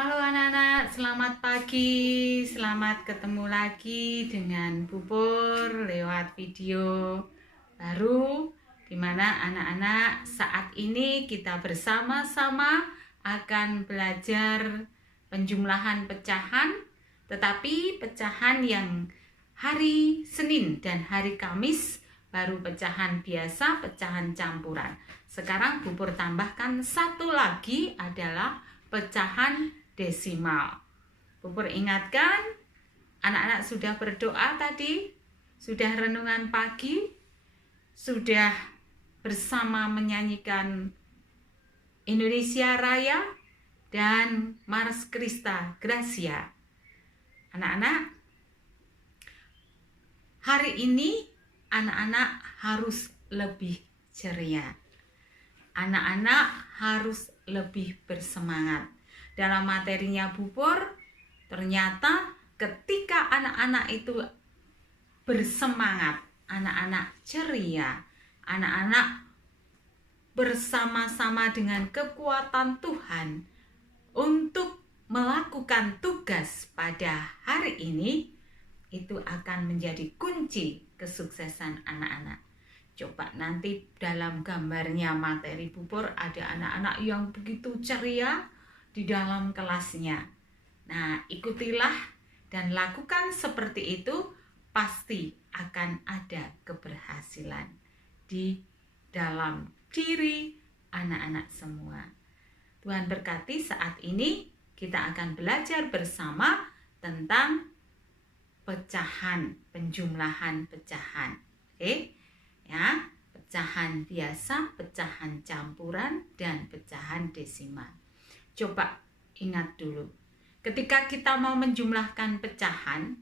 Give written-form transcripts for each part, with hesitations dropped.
Halo anak-anak, selamat pagi. Selamat ketemu lagi dengan Bubur lewat video baru di mana anak-anak saat ini kita bersama-sama akan belajar penjumlahan pecahan, tetapi pecahan yang hari Senin dan hari Kamis baru pecahan biasa, pecahan campuran. Sekarang Bubur tambahkan satu lagi adalah pecahan desimal. Bubur ingatkan, anak-anak sudah berdoa tadi, sudah renungan pagi, sudah bersama menyanyikan Indonesia Raya dan Mars Christa Gracia. Anak-anak, hari ini anak-anak harus lebih ceria. Anak-anak harus lebih bersemangat. Dalam materinya Bubur, ternyata ketika anak-anak itu bersemangat, anak-anak ceria, anak-anak bersama-sama dengan kekuatan Tuhan untuk melakukan tugas pada hari ini, itu akan menjadi kunci kesuksesan anak-anak. Coba nanti dalam gambarnya materi Bubur ada anak-anak yang begitu ceria di dalam kelasnya. Nah, ikutilah dan lakukan seperti itu, pasti akan ada keberhasilan di dalam diri anak-anak semua. Tuhan berkati saat ini kita akan belajar bersama tentang pecahan, penjumlahan pecahan. Oke? Ya, pecahan biasa, pecahan campuran, dan pecahan desimal. Coba ingat dulu, ketika kita mau menjumlahkan pecahan,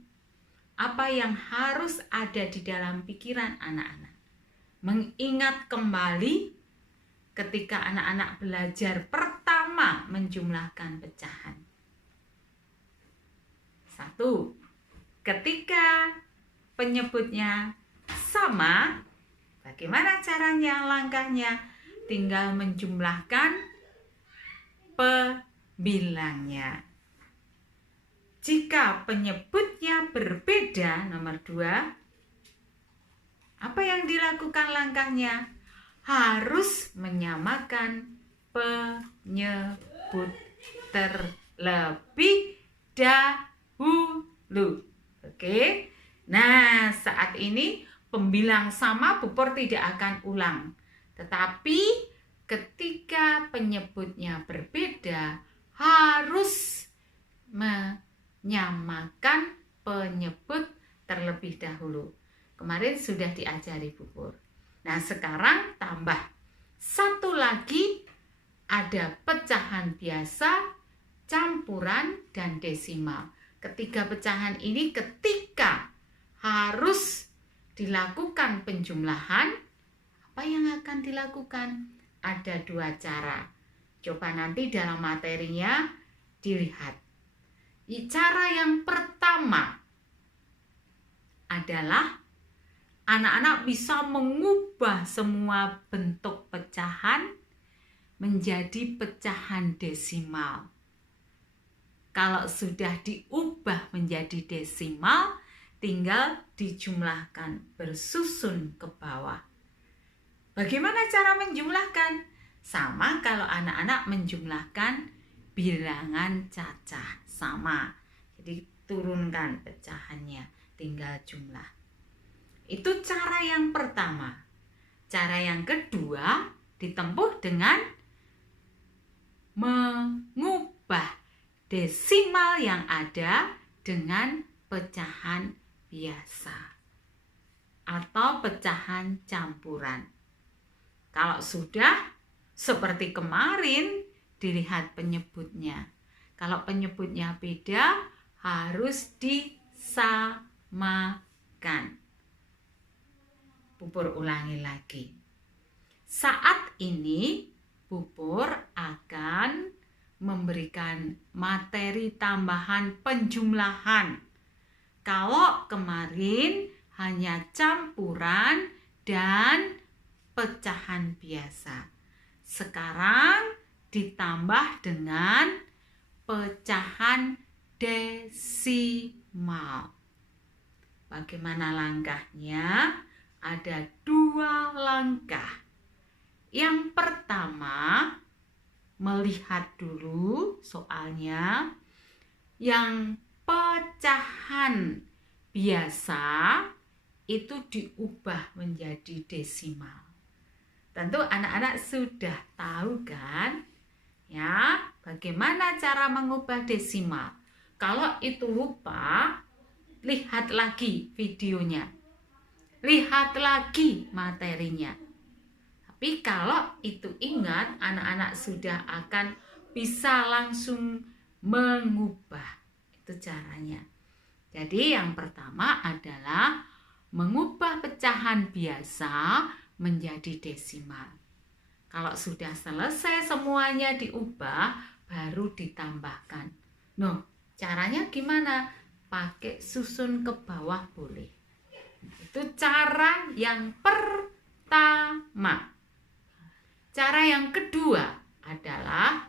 apa yang harus ada di dalam pikiran anak-anak? Mengingat kembali ketika anak-anak belajar pertama menjumlahkan pecahan. 1. Ketika penyebutnya sama, bagaimana caranya, langkahnya? Tinggal menjumlahkan pebilangnya. Jika penyebutnya berbeda, nomor 2, apa yang dilakukan langkahnya? Harus menyamakan penyebut terlebih dahulu. Oke. Nah, saat ini pembilang sama Bubur tidak akan ulang. Tetapi ketika penyebutnya berbeda, harus menyamakan penyebut terlebih dahulu. Kemarin sudah diajari Bubur. Nah, sekarang tambah satu lagi, ada pecahan biasa, campuran, dan desimal. Ketiga pecahan ini ketika harus dilakukan penjumlahan, apa yang akan dilakukan? Ada 2 cara. Coba nanti dalam materinya dilihat. Cara yang pertama adalah anak-anak bisa mengubah semua bentuk pecahan menjadi pecahan desimal. Kalau sudah diubah menjadi desimal, tinggal dijumlahkan bersusun ke bawah. Bagaimana cara menjumlahkan? Sama kalau anak-anak menjumlahkan bilangan cacah, sama. Jadi turunkan pecahannya, tinggal jumlah. Itu cara yang pertama. Cara yang kedua ditempuh dengan mengubah desimal yang ada dengan pecahan biasa atau pecahan campuran. Kalau sudah seperti kemarin, dilihat penyebutnya. Kalau penyebutnya beda, harus disamakan. Bubur ulangi lagi. Saat ini Bubur akan memberikan materi tambahan penjumlahan. Kalau kemarin hanya campuran dan pecahan biasa, sekarang ditambah dengan pecahan desimal. Bagaimana langkahnya? Ada 2 langkah. Yang pertama, melihat dulu soalnya. Yang pecahan biasa itu diubah menjadi desimal. Tentu anak-anak sudah tahu kan? Ya, bagaimana cara mengubah desimal? Kalau itu lupa, lihat lagi videonya. Lihat lagi materinya. Tapi kalau itu ingat, anak-anak sudah akan bisa langsung mengubah. Itu caranya. Jadi yang pertama adalah mengubah pecahan biasa menjadi desimal. Kalau sudah selesai semuanya diubah, baru ditambahkan. Noh, caranya gimana? Pakai susun ke bawah boleh. Itu cara yang pertama. Cara yang kedua adalah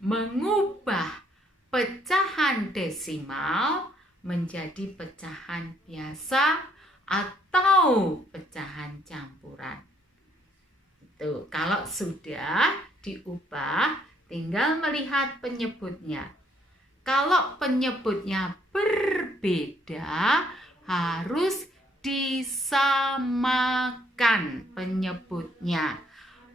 mengubah pecahan desimal menjadi pecahan biasa atau pecahan campuran. Itu kalau sudah diubah, tinggal melihat penyebutnya. Kalau penyebutnya berbeda, harus disamakan penyebutnya,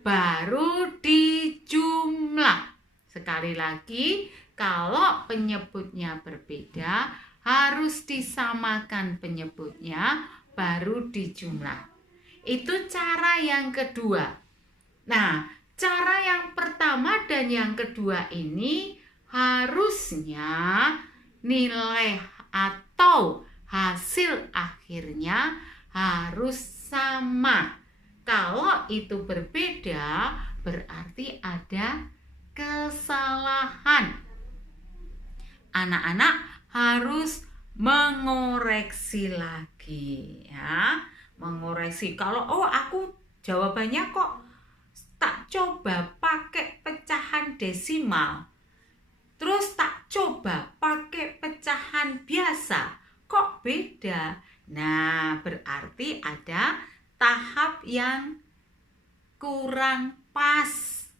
baru dijumlah. Sekali lagi, kalau penyebutnya berbeda, harus disamakan penyebutnya, baru dijumlah. Itu cara yang kedua. Nah, cara yang pertama dan yang kedua ini harusnya nilai atau hasil akhirnya harus sama. Kalau itu berbeda, berarti ada kesalahan. Anak-anak harus mengoreksi lagi ya. Mengoreksi. Kalau aku jawabannya kok tak coba pakai pecahan desimal, terus tak coba pakai pecahan biasa, kok beda? Nah, berarti ada tahap yang kurang pas,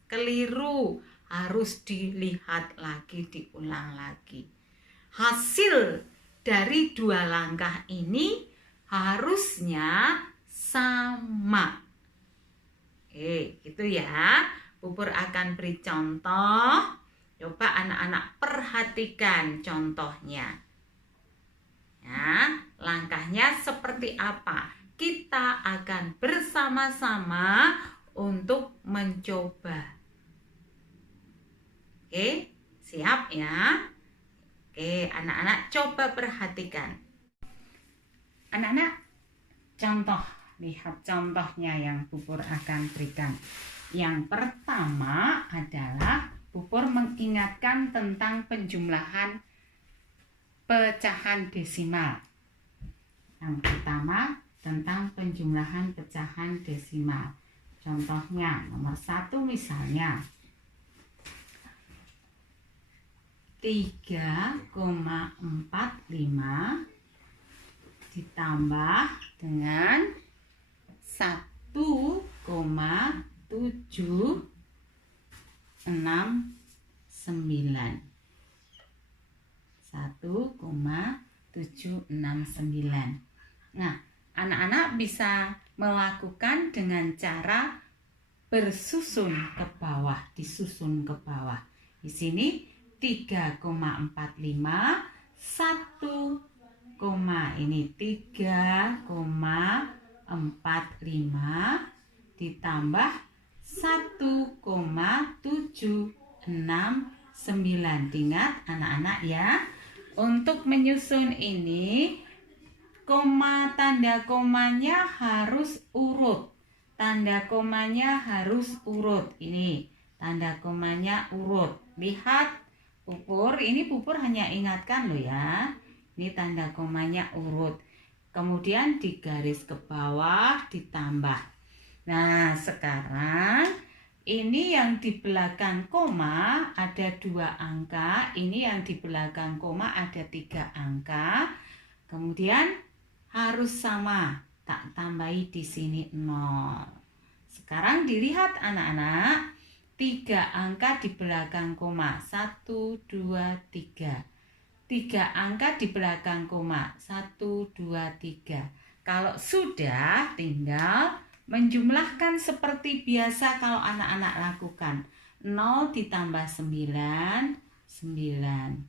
keliru, harus dilihat lagi, diulang lagi. Hasil dari 2 langkah ini harusnya sama. Gitu ya. Pupur akan beri contoh. Coba anak-anak perhatikan contohnya. Ya, langkahnya seperti apa? Kita akan bersama-sama untuk mencoba. Siap ya? Anak-anak coba perhatikan. Anak-anak, contoh, lihat contohnya yang Pupur akan berikan. Yang pertama adalah Pupur mengingatkan tentang penjumlahan pecahan desimal. Yang pertama tentang penjumlahan pecahan desimal. Contohnya nomor 1 misalnya 3,45 ditambah dengan 1,769. 1,769. Nah, anak-anak bisa melakukan dengan cara bersusun ke bawah, disusun ke bawah. Di sini 3,45 ini 3,45 ditambah 1,769. Ingat anak-anak ya, untuk menyusun ini tanda komanya harus urut. Tanda komanya harus urut. Ini tanda komanya urut. Lihat Pupur, ini Pupur hanya ingatkan loh ya. Ini tanda komanya urut. Kemudian di garis ke bawah ditambah. Nah, sekarang Ini yang di belakang koma ada 2 angka, ini yang di belakang koma ada 3 angka. Kemudian harus sama, tak tambahi di sini 0. Sekarang dilihat anak-anak, 3 angka di belakang koma, 1, 2, 3. 3 angka di belakang koma, 1, 2, 3. Kalau sudah, tinggal menjumlahkan seperti biasa kalau anak-anak lakukan. 0 ditambah 9, 9.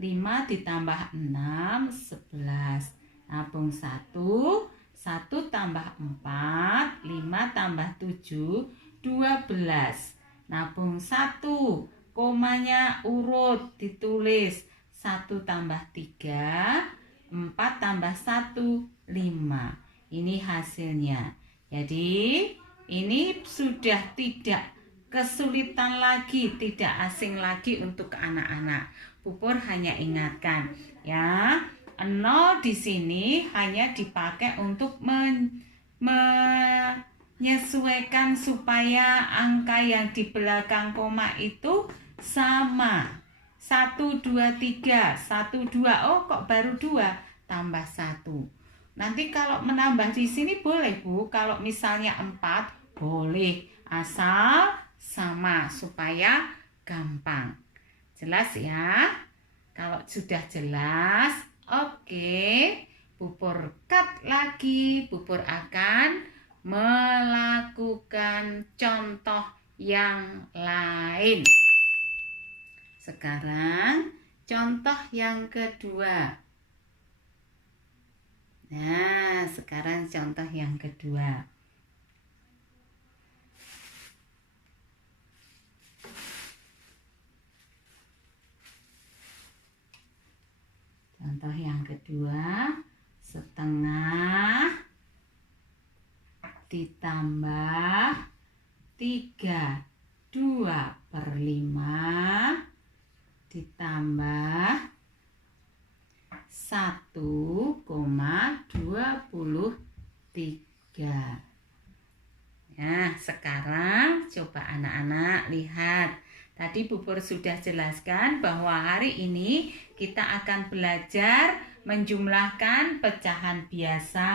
5 ditambah 6, 11. Nabung 1, 1 tambah 4, 5 tambah 7, 12. Nabung 1, komanya urut ditulis. 1 tambah 3, 4 tambah 1, 5. Ini hasilnya. Jadi ini sudah tidak kesulitan lagi, tidak asing lagi untuk anak-anak. Pupur hanya ingatkan ya, 0 di sini hanya dipakai untuk menyesuaikan supaya angka yang di belakang koma itu sama. 1, 2, 3, 1, 2, oh kok baru 2, tambah 1. Nanti kalau menambah di sini boleh Bu, kalau misalnya 4 boleh, asal sama supaya gampang. Jelas ya? Kalau sudah jelas, oke, Pupur cut lagi. Pupur akan melakukan contoh yang lain. Sekarang contoh yang kedua. Nah, sekarang contoh yang kedua. Contoh yang kedua, setengah ditambah 3, 2/5 ditambah 1,23. Nah, sekarang coba anak-anak lihat. Tadi Pupur sudah jelaskan bahwa hari ini kita akan belajar menjumlahkan pecahan biasa,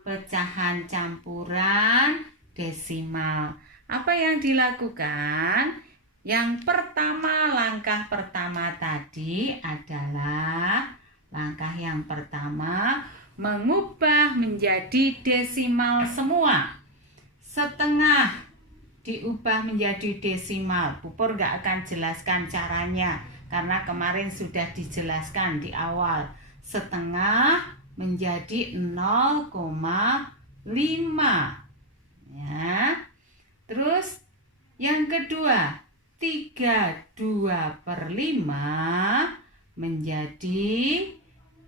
pecahan campuran, desimal. Apa yang dilakukan? Yang pertama, langkah pertama tadi adalah mengubah menjadi desimal semua. Setengah diubah menjadi desimal. Pupur gak akan jelaskan caranya karena kemarin sudah dijelaskan di awal. Setengah menjadi 0,5 ya. Terus yang kedua, 3/2/5 menjadi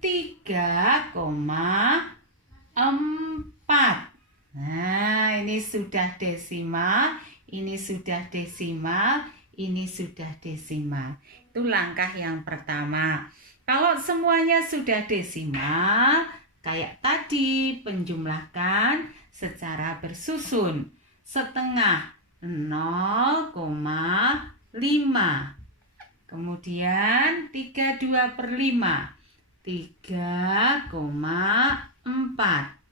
3,4. Nah, ini sudah desimal, ini sudah desimal, ini sudah desimal. Itu langkah yang pertama. Kalau semuanya sudah desimal, kayak tadi penjumlahkan secara bersusun. Setengah 0,5. Kemudian 3/2/5, 3,4.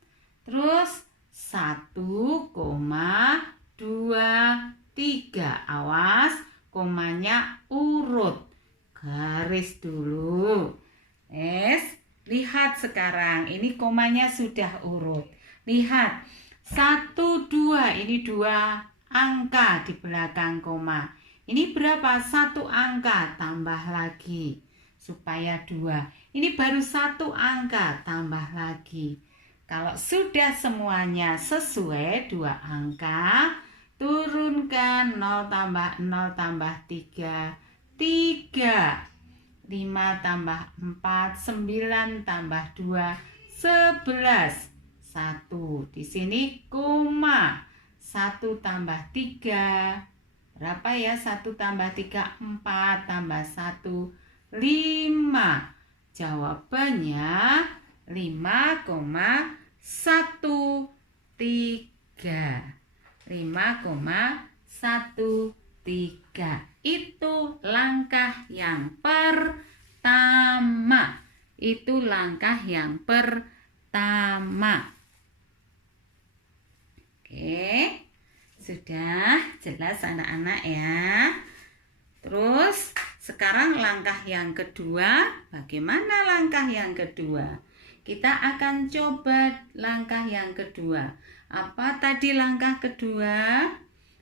Terus 1,23. Awas, komanya urut. Garis dulu. Lihat sekarang, ini komanya sudah urut. Lihat, 1, 2, ini 2 angka di belakang koma. Ini berapa? 1 angka, tambah lagi supaya 2. Ini baru 1 angka, tambah lagi. Kalau sudah semuanya sesuai 2 angka, turunkan 0 tambah 0 tambah 3, 3. 5 tambah 4, 9 tambah 2, 11. 1. Di sini koma. 1 tambah 3. Berapa ya? 1 tambah 3, 4 tambah 1, 5. Jawabannya 5,13. 5,13. 1, 3. Itu langkah yang pertama. Itu langkah yang pertama. Oke, sudah jelas anak-anak ya. Terus sekarang langkah yang kedua. Bagaimana langkah yang kedua? Kita akan coba langkah yang kedua. Apa tadi langkah kedua?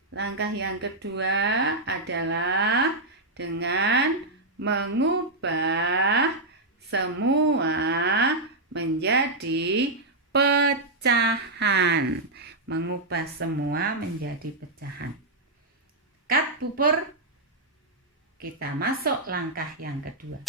Langkah yang kedua adalah dengan mengubah semua menjadi pecahan. Mengubah semua menjadi pecahan. Cut bubur. Kita masuk langkah yang kedua.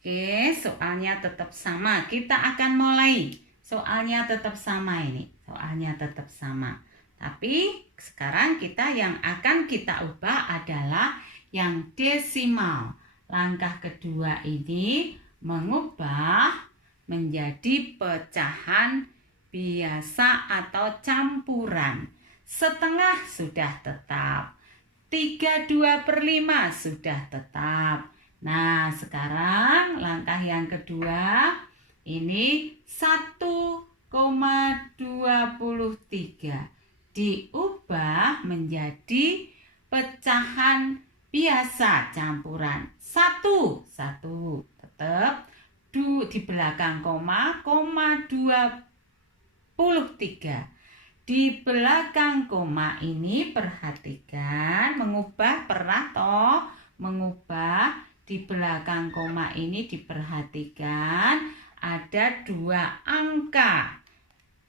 Oke, soalnya tetap sama. Kita akan mulai. Soalnya tetap sama ini. Soalnya tetap sama. Tapi sekarang yang akan kita ubah adalah yang desimal. Langkah kedua ini mengubah menjadi pecahan biasa atau campuran. Setengah sudah tetap. 3/2/5 sudah tetap. Nah, sekarang langkah yang kedua ini 1,23 diubah menjadi pecahan biasa campuran. 1 tetap di belakang koma 23. Di belakang koma ini perhatikan mengubah pernah toh mengubah. Di belakang koma ini diperhatikan ada 2 angka.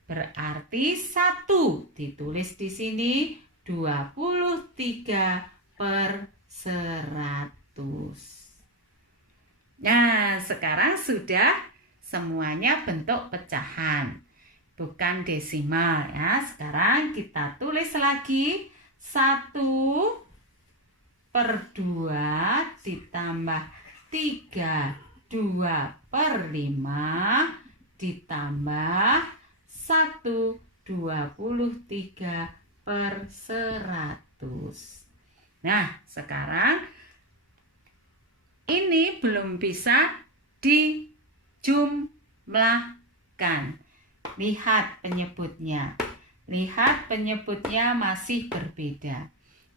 Berarti 1 ditulis di sini 23/100. Nah, sekarang sudah semuanya bentuk pecahan. Bukan desimal ya. Sekarang kita tulis lagi 1/2 ditambah 3/2/5 ditambah 1/23/100. Nah, sekarang ini belum bisa dijumlahkan. Lihat penyebutnya. Lihat penyebutnya masih berbeda.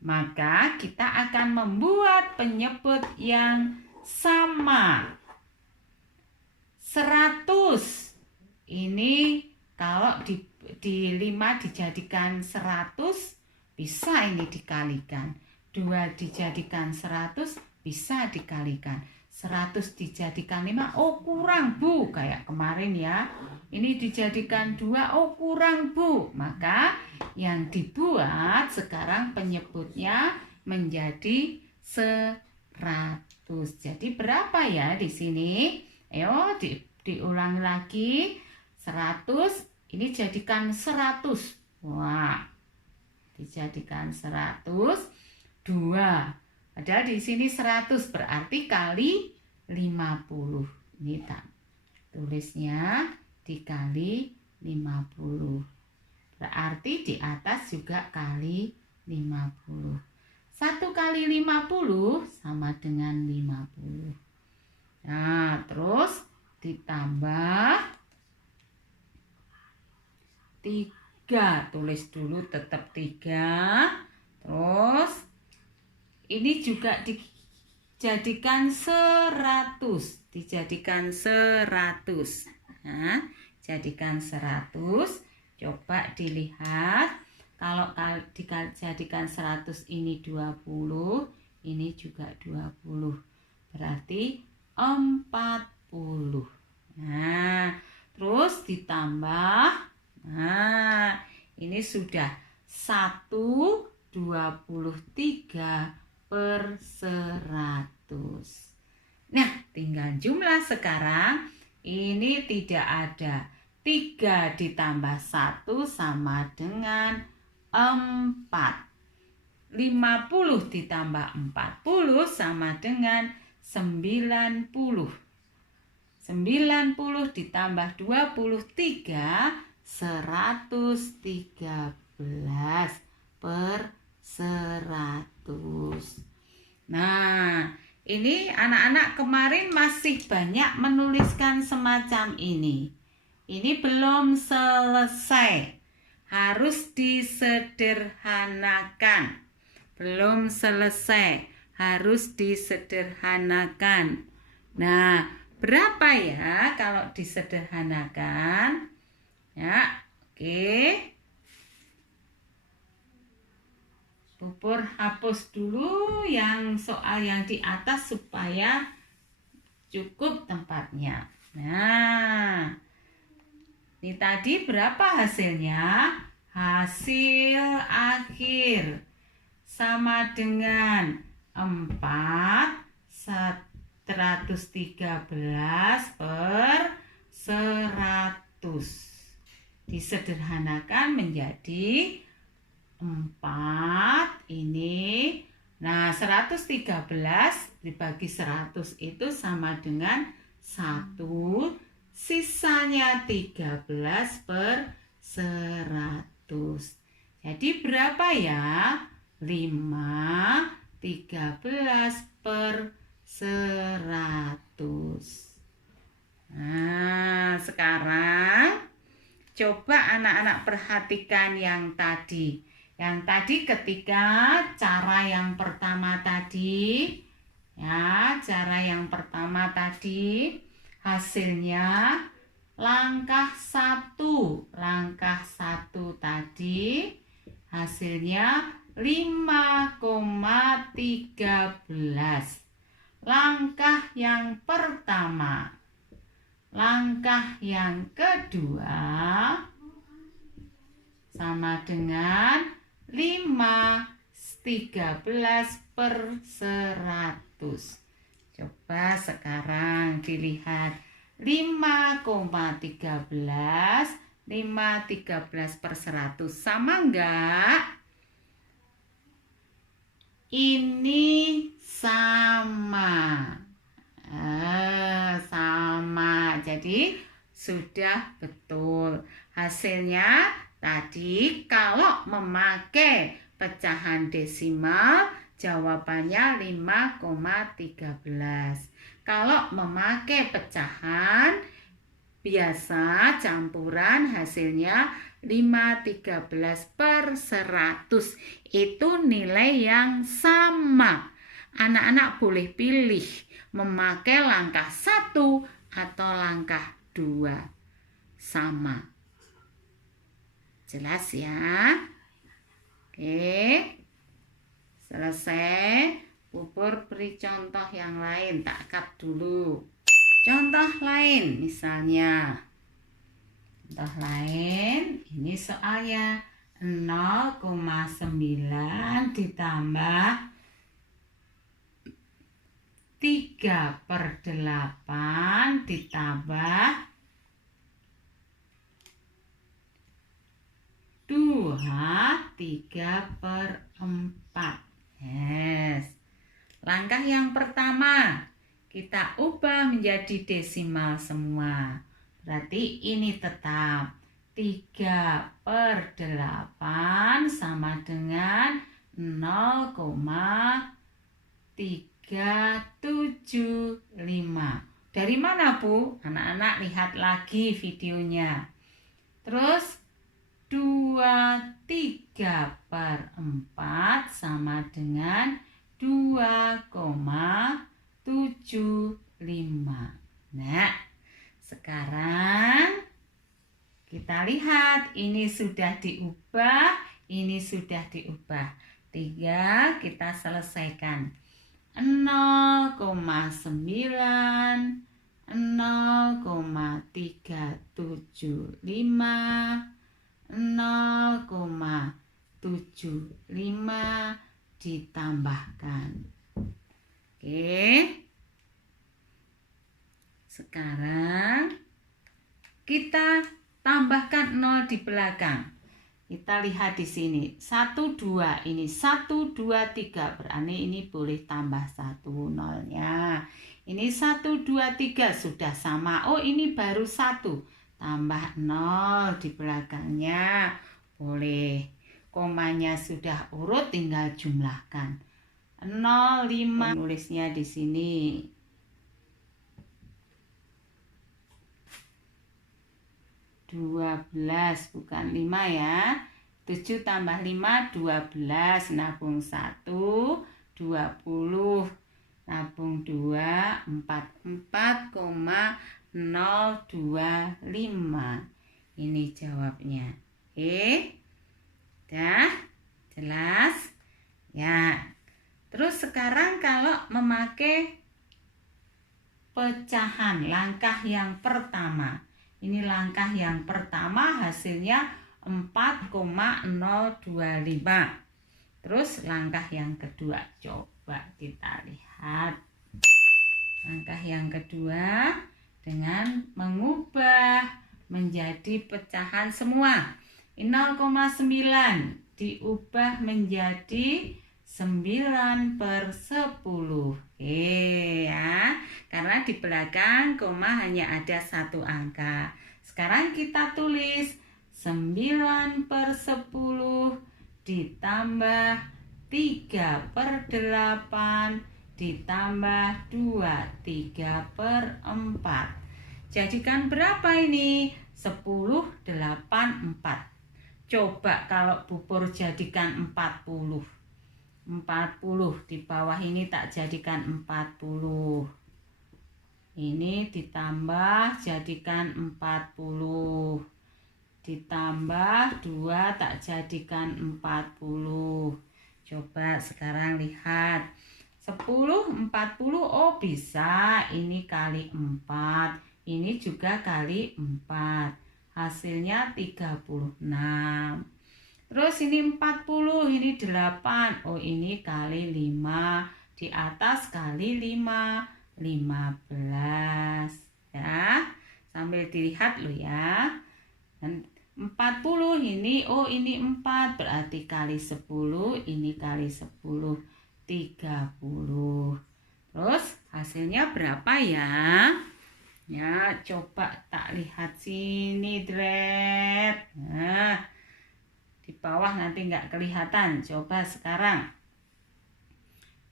Maka kita akan membuat penyebut yang sama. 100. Ini kalau di 5 dijadikan 100 bisa ini dikalikan. 2 dijadikan 100 bisa dikalikan. 100 dijadikan 5, oh kurang Bu, kayak kemarin ya. Ini dijadikan 2, oh kurang Bu. Maka yang dibuat sekarang penyebutnya menjadi 100. Jadi berapa ya di sini? Ayo diulang lagi. 100 ini jadikan 100. Wah. Dijadikan 100 2. Padahal di sini 100 berarti kali 50. Ini tak tulisnya dikali 50. Berarti di atas juga kali 50. 1 kali 50 sama dengan 50. Nah, terus ditambah 3. Tulis dulu tetap 3. Terus ini juga dijadikan 100. Dijadikan 100. Nah, jadikan 100. Coba dilihat. Kalau dijadikan 100 ini 20. Ini juga 20. Berarti 40. Nah, terus ditambah. Nah, ini sudah 1/23/100. Nah, tinggal jumlah sekarang. Ini tidak ada. 3 ditambah 1 sama dengan 4. 50 ditambah 40 sama dengan 90. 90 ditambah 23, 130. per 100. Nah, ini anak-anak kemarin masih banyak menuliskan semacam ini. Ini belum selesai. Harus disederhanakan. Belum selesai. Harus disederhanakan. Nah, berapa ya kalau disederhanakan? Ya, oke. Pupur hapus dulu yang soal yang di atas supaya cukup tempatnya. Nah, ini tadi berapa hasilnya? Hasil akhir sama dengan 4/113 per 100. Disederhanakan menjadi 4 ini. Nah, 113 dibagi 100 itu sama dengan 1. Sisanya 13 per 100. Jadi berapa ya? 5, 13 per 100. Nah, sekarang coba anak-anak perhatikan yang tadi. Yang tadi ketika cara yang pertama tadi, ya, cara yang pertama tadi hasilnya langkah 1 tadi hasilnya 5,13. Langkah yang pertama. Langkah yang kedua sama dengan 5/13 per 100. Coba sekarang dilihat 5,13 per 100 sama enggak? Ini sama. Sama. Jadi sudah betul. Hasilnya tadi kalau memakai pecahan desimal jawabannya 5,13. Kalau memakai pecahan biasa campuran hasilnya 5,13 per 100. Itu nilai yang sama. Anak-anak boleh pilih memakai langkah 1 atau langkah 2. Sama. Jelas ya? Oke. Selesai. Pupur beri contoh yang lain. Tak cut dulu. Contoh lain misalnya. Contoh lain. Ini soalnya 0,9 ditambah 3/8 ditambah 3/4. Yes. Langkah yang pertama kita ubah menjadi desimal semua. Berarti ini tetap 3/8 sama dengan 0,375. Dari mana, Bu? Anak-anak lihat lagi videonya. Terus 23/4 sama dengan 2,75. Nah, sekarang kita lihat ini sudah diubah, ini sudah diubah. 3 kita selesaikan. 0,9, 0,375, 0,75 ditambahkan. Oke. Sekarang kita tambahkan 0 di belakang. Kita lihat di sini. 1, 2. Ini 1, 2, 3. Berarti ini boleh tambah 1 nolnya. Ini 1, 2, 3 sudah sama. Oh, ini baru 1. Tambah 0 di belakangnya. Boleh. komanya sudah urut, tinggal jumlahkan. 0,5 nulisnya di sini. 12 bukan 5 ya. 7 tambah 5 12, nabung 1 20, nabung 2 44,025. Ini jawabnya. Dah jelas ya. Terus sekarang kalau memakai pecahan, langkah yang pertama. Ini langkah yang pertama, hasilnya 4,025. Terus langkah yang kedua, coba kita lihat. Langkah yang kedua dengan mengubah menjadi pecahan semua. 0,9 diubah menjadi 9/10. Ya, karena di belakang koma hanya ada satu angka. Sekarang kita tulis 9/10 ditambah 3/8 ditambah 2, 3/4. Jadikan berapa ini? 10, 8, 4. Coba kalau bubur jadikan 40. 40 di bawah ini tak jadikan 40. Ini ditambah jadikan 40. Ditambah 2 tak jadikan 40. Coba sekarang lihat. 10, 40, oh bisa. Ini kali 4. Ini juga kali 4. Hasilnya 36. Terus ini 40, ini 8. Oh, ini kali 5. Di atas kali 5, 15. Ya. Sambil dilihat loh ya. Dan 40 ini, oh ini 4. Berarti kali 10, ini kali 10, 30. Terus hasilnya berapa ya? Ya, coba tak lihat sini, Dred. Nah, di bawah nanti nggak kelihatan. Coba sekarang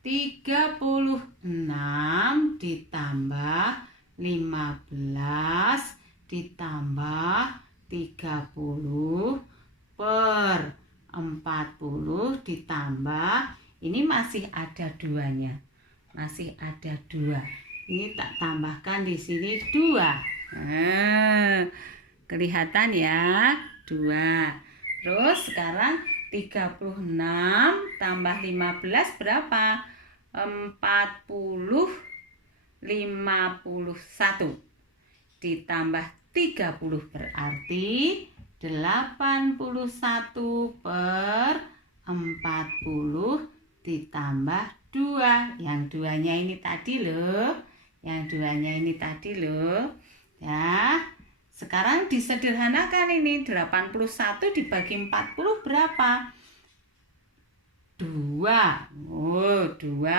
36 ditambah 15 ditambah 30 per 40 ditambah, ini masih ada duanya. Masih ada 2. Ini tak tambahkan di sini 2. Nah, kelihatan ya, 2. Terus sekarang 36 tambah 15 berapa? 40, 51. Ditambah 30 berarti 81 per 40 ditambah 2. Yang 2-nya ini tadi loh. Yang 2-nya ini tadi loh. Ya. Sekarang disederhanakan ini. 81 dibagi 40 berapa? 2. Oh, 2.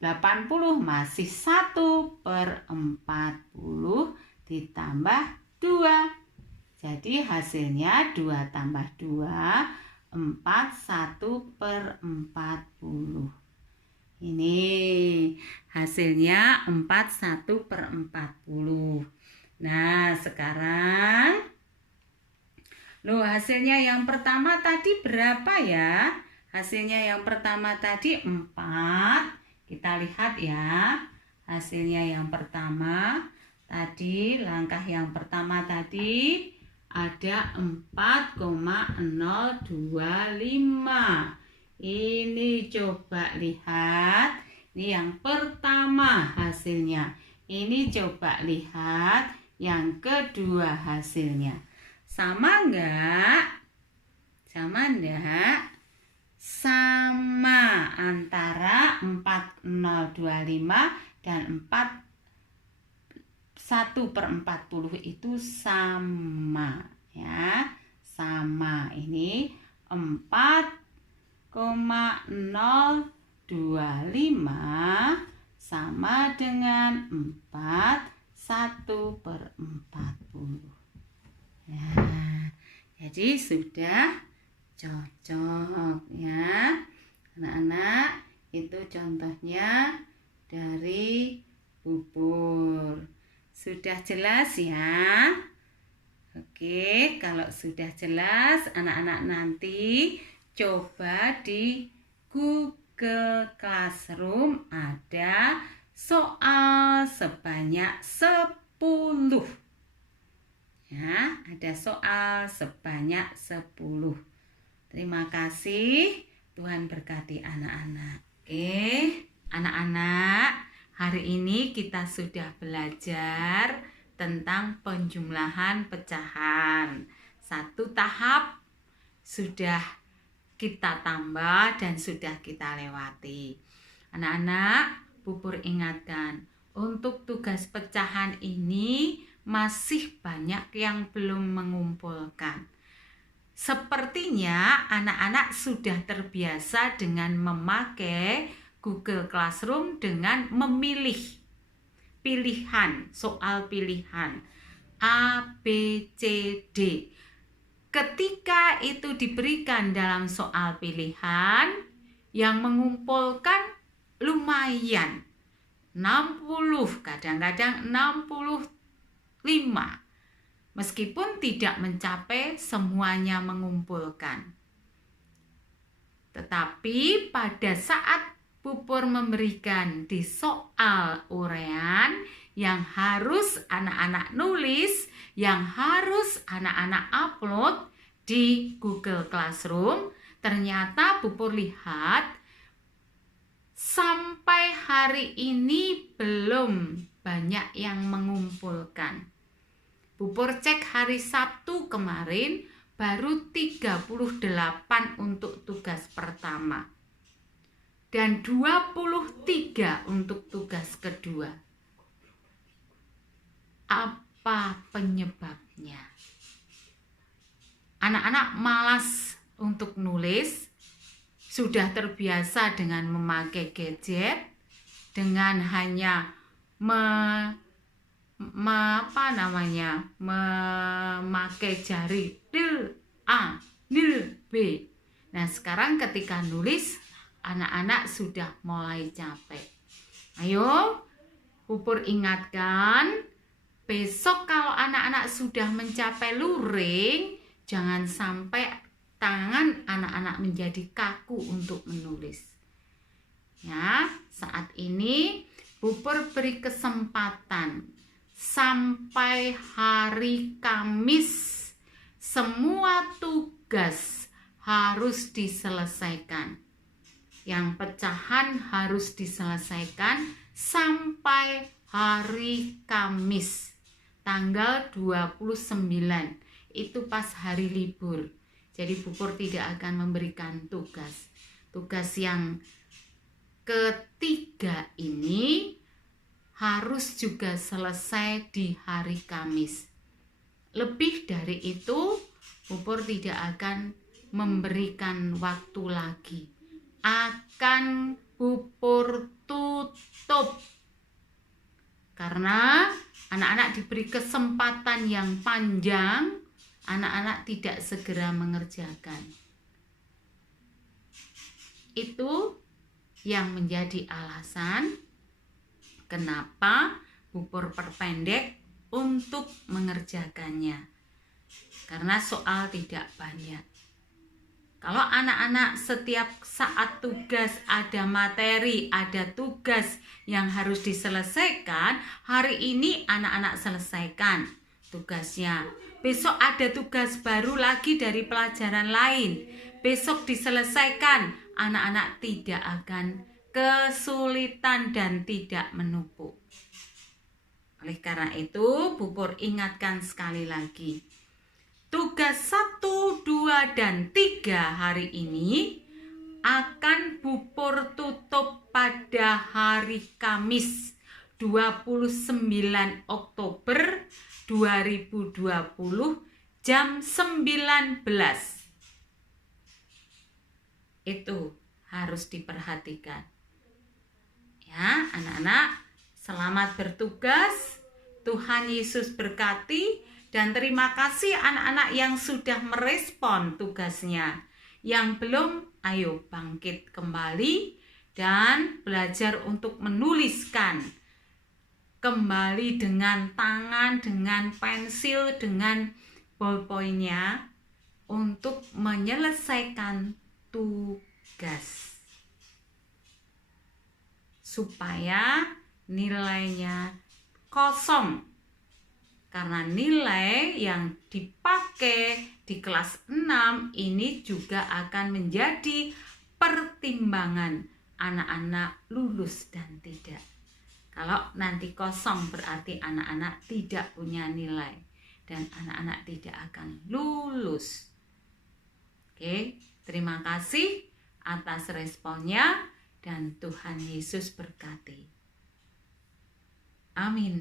80 masih 1 per 40 ditambah 2. Jadi hasilnya 2 tambah 2, 4, 1 per 40. Ini hasilnya 4, 1 per 40. Nah, sekarang loh, hasilnya yang pertama tadi berapa ya? Hasilnya yang pertama tadi 4. Kita lihat ya. Hasilnya yang pertama tadi, langkah yang pertama tadi ada 4,025. Ini coba lihat. Ini yang pertama hasilnya. Ini coba lihat yang kedua hasilnya. Sama enggak? Sama enggak? Sama, antara 4,025 dan 1 per 40 itu sama ya. Sama. Ini 4,025 sama dengan 1 per 40. Ya, jadi sudah cocok ya. Anak-anak, itu contohnya dari bubur. Sudah jelas ya? Oke, kalau sudah jelas, anak-anak nanti coba di Google Classroom ada soal sebanyak 10. Ya, ada soal sebanyak 10. Terima kasih. Tuhan berkati anak-anak. Oke, anak-anak, hari ini kita sudah belajar tentang penjumlahan pecahan. Satu tahap sudah kita tambah dan sudah kita lewati. Anak-anak, Pupur ingatkan, untuk tugas pecahan ini masih banyak yang belum mengumpulkan. Sepertinya anak-anak sudah terbiasa dengan memakai Google Classroom dengan memilih pilihan, soal pilihan A, B, C, D. Ketika itu diberikan dalam soal pilihan, yang mengumpulkan lumayan 60, kadang-kadang 65. Meskipun tidak mencapai semuanya mengumpulkan. Tetapi pada saat Pupur memberikan di soal uraian yang harus anak-anak nulis, yang harus anak-anak upload di Google Classroom, ternyata Pupur lihat sampai hari ini belum banyak yang mengumpulkan. Pupur cek hari Sabtu kemarin baru 38 untuk tugas pertama dan 23 untuk tugas kedua. Apa penyebabnya? Anak-anak malas untuk nulis, sudah terbiasa dengan memakai gadget, dengan hanya memakai jari nil A, nil B. Nah, sekarang ketika nulis, anak-anak sudah mulai capek. Ayo, Pupur ingatkan, besok kalau anak-anak sudah mencapai luring, jangan sampai tangan anak-anak menjadi kaku untuk menulis. Ya, saat ini Pupur beri kesempatan sampai hari Kamis semua tugas harus diselesaikan. Yang pecahan harus diselesaikan sampai hari Kamis tanggal 29. Itu pas hari libur. Jadi Pupur tidak akan memberikan tugas. Tugas yang ketiga ini harus juga selesai di hari Kamis. Lebih dari itu, Pupur tidak akan memberikan waktu lagi. Akan Pupur tutup. Karena anak-anak diberi kesempatan yang panjang, anak-anak tidak segera mengerjakan. Itu yang menjadi alasan kenapa Pupur perpendek untuk mengerjakannya. Karena soal tidak banyak. Kalau anak-anak setiap saat tugas ada materi, ada tugas yang harus diselesaikan, hari ini anak-anak selesaikan tugasnya. Besok ada tugas baru lagi dari pelajaran lain. Besok diselesaikan, anak-anak tidak akan kesulitan dan tidak menumpuk. Oleh karena itu, Pupur ingatkan sekali lagi. Tugas 1, 2, dan 3 hari ini akan Pupur tutup pada hari Kamis 29 Oktober 2020 jam 19. Itu harus diperhatikan. Ya, anak-anak, selamat bertugas. Tuhan Yesus berkati dan terima kasih anak-anak yang sudah merespon tugasnya. Yang belum, ayo bangkit kembali dan belajar untuk menuliskan kembali dengan tangan, dengan pensil, dengan ballpointnya untuk menyelesaikan tugas supaya nilainya kosong. Karena nilai yang dipakai di kelas 6 ini juga akan menjadi pertimbangan anak-anak lulus dan tidak. Kalau nanti kosong berarti anak-anak tidak punya nilai dan anak-anak tidak akan lulus. Oke, terima kasih atas responnya dan Tuhan Yesus berkati. Amin.